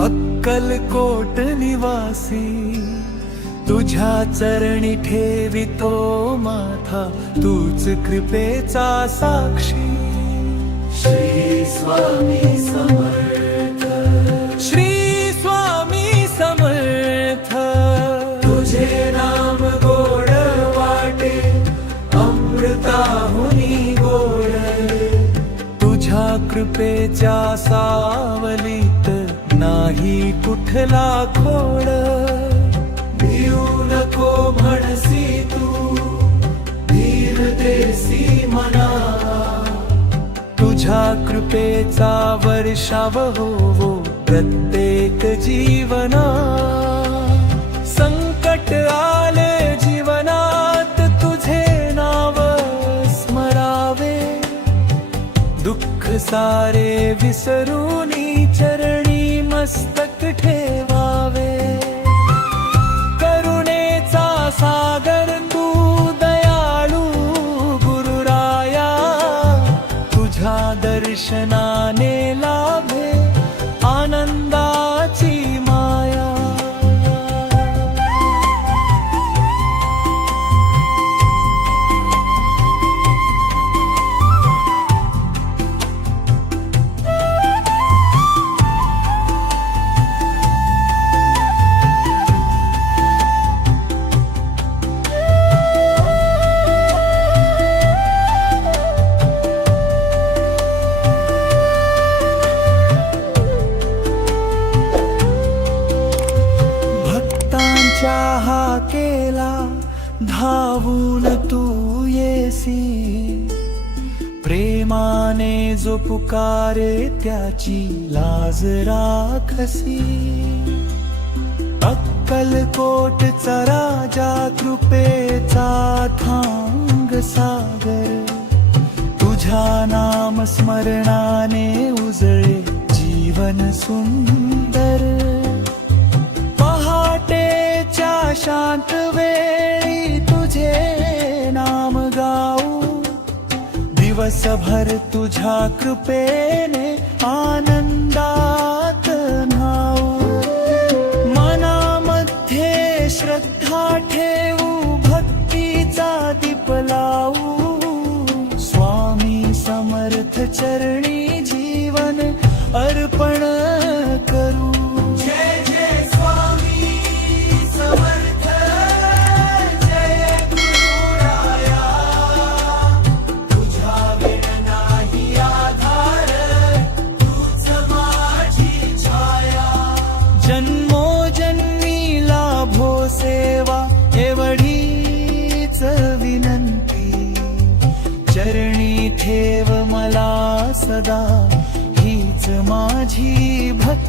अक्कलकोट निवासी तुझ्या चरणी ठेवितो माथा, तूच कृपेचा साक्षी. श्री स्वामी समर्थ, श्री स्वामी समर्थ. तुझे नाम गोड वाटे, अमृताहुनी गोड. तुझ्या कृपेच्या सावलीत नाही कुठला खोड. भिऊ नको म्हणसी तू, धीर देसी मना. तुझ्या कृपेचा वर्षाव होवो प्रत्येक जीवना. संकट आले जीवनात तुझे नाव स्मरावे. दुःख सारे विसरूनी चरणी मस्तक ठेवावे. करुणेचा सागर तू दयाळू गुरुराया. तुझ्या दर्शनाने लाभे आनंदाची माया. हाकेला धावून तू येसी. प्रेमाने जो पुकारे त्याची लाज राखसी. अक्कलकोटचा राजा कृपेचा थांग सागर. तुझ्या नाम स्मरणाने उजळे जीवन सुंदर. शांत वेळी तुझे नाम गाऊ. दिवसभर तुझ्या कृपेने आनंदात न्हाऊ. मनामध्ये श्रद्धा ठेवू, भक्तीचा दीप लावू. स्वामी समर्थ चरणी जीवन अर्पण करू. जन्मोजन्मी लाभो सेवा एवढीच विनंती. चरणी ठेव मला सदा, हीच माझी भक्ती.